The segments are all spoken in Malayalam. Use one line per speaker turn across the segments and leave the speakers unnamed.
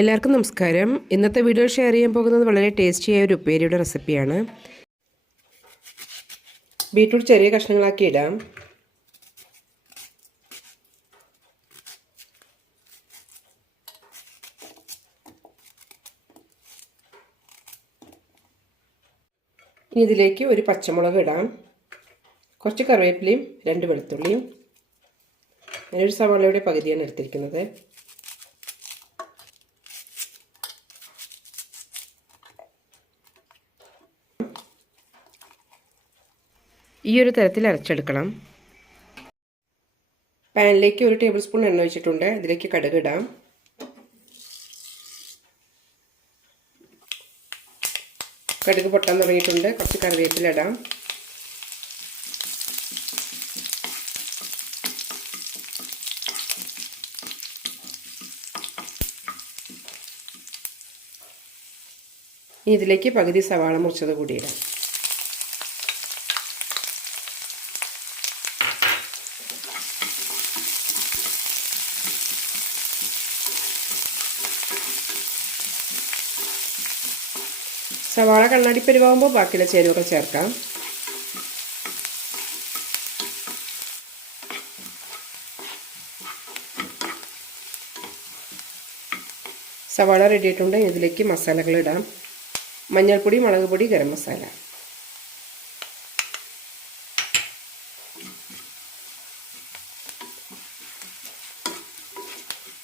എല്ലാവർക്കും നമസ്കാരം. ഇന്നത്തെ വീഡിയോ ഷെയർ ചെയ്യാൻ പോകുന്നത് വളരെ ടേസ്റ്റിയായ ഒരു ഉപ്പേരിയുടെ റെസിപ്പിയാണ്. ബീട്രൂട്ട് ചെറിയ കഷ്ണങ്ങളാക്കി ഇടാം. ഇനി ഇതിലേക്ക് ഒരു പച്ചമുളക് ഇടാം. കുറച്ച് കറിവേപ്പിലയും രണ്ട് വെളുത്തുള്ളിയും. ഞാനൊരു സവാളയുടെ പകുതിയാണ് എടുത്തിരിക്കുന്നത്. ഈ ഒരു തരത്തിൽ അരച്ചെടുക്കണം. പാനിലേക്ക് ഒരു ടേബിൾ സ്പൂൺ എണ്ണ ഒഴിച്ചിട്ടുണ്ട്. ഇതിലേക്ക് കടുക് ഇടാം. കടുക് പൊട്ടാൻ തുടങ്ങിയിട്ടുണ്ട്. കുറച്ച് കറിവേപ്പില ഇടാം. ഇനി ഇതിലേക്ക് പകുതി സവാള മുറിച്ചത് കൂടി ഇടാം. സവാള കണ്ണാടി പരിവാകുമ്പോൾ ബാക്കിയുള്ള ചേരുവകൾ ചേർക്കാം. സവാള റെഡി ആയിട്ടുണ്ട്. ഇതിലേക്ക് മസാലകൾ ഇടാം. മഞ്ഞൾപ്പൊടി മുളക് പൊടി ഗരം മസാല.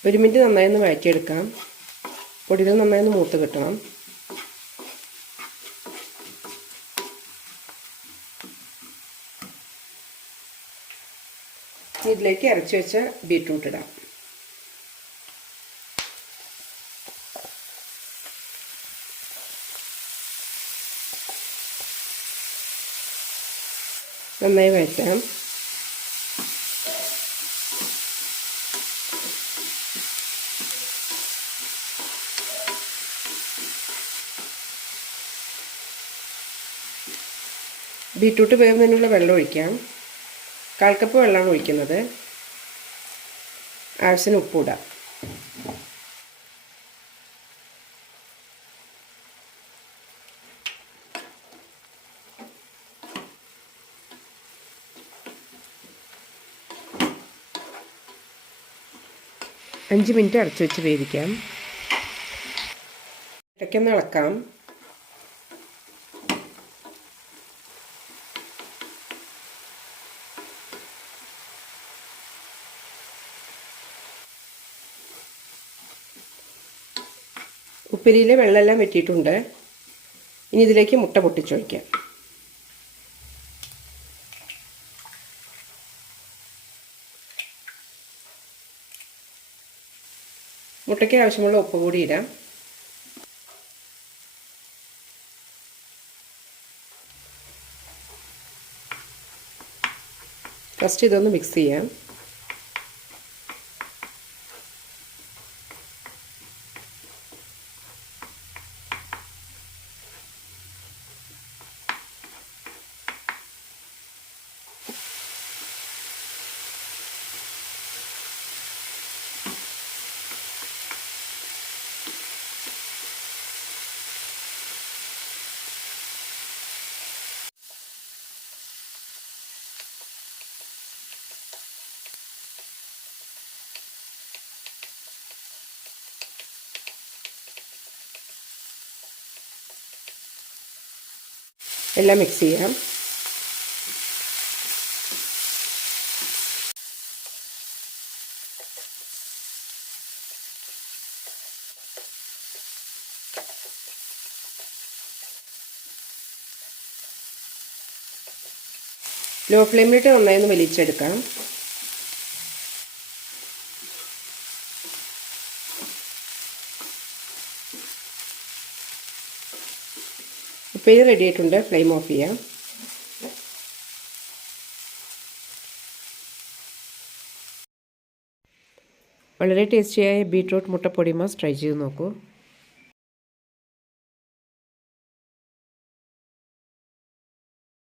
ഒരു മിനിറ്റ് നന്നായി ഒന്ന് വഴറ്റിയെടുക്കാം. പൊടികൾ നന്നായി ഒന്ന് മൂത്ത് കിട്ടണം. ഇതിലേക്ക് ഇറച്ചി വെച്ച ബീറ്റ്റൂട്ട് ഇടാം. നന്നായി വഴറ്റാം. ബീറ്റ്റൂട്ട് വേവുന്നതിനുള്ള വെള്ളം ഒഴിക്കാം. കാൽ കപ്പ് വെള്ളമാണ് ഒഴിക്കുന്നത്. ആവശ്യത്തിന് ഉപ്പിടാം അഞ്ച് മിനിറ്റ് അടച്ചു വെച്ച് വേവിക്കാം. ഇടയ്ക്കൊന്ന് ഇളക്കാം. ഉപ്പരിയിലെ വെള്ളമെല്ലാം വെട്ടിയിട്ടുണ്ട്. ഇനി ഇതിലേക്ക് മുട്ട പൊട്ടിച്ചൊഴിക്കാം മുട്ടയ്ക്ക് ആവശ്യമുള്ള ഉപ്പ് കൂടി ഇടാം. ഫസ്റ്റ് ഇതൊന്ന് മിക്സ് ചെയ്യാം. എല്ലാം മിക്സ് ചെയ്യാം. ലോ ഫ്ലെയിമിലിട്ട് നന്നായി ഒന്ന് വലിച്ചെടുക്കാം. ഉപ്പേരി റെഡി ആയിട്ടുണ്ട്. ഫ്ലെയിം ഓഫ് ചെയ്യാം. വളരെ ടേസ്റ്റിയായ ബീട്രൂട്ട് മാസ് ട്രൈ ചെയ്ത് നോക്കൂ.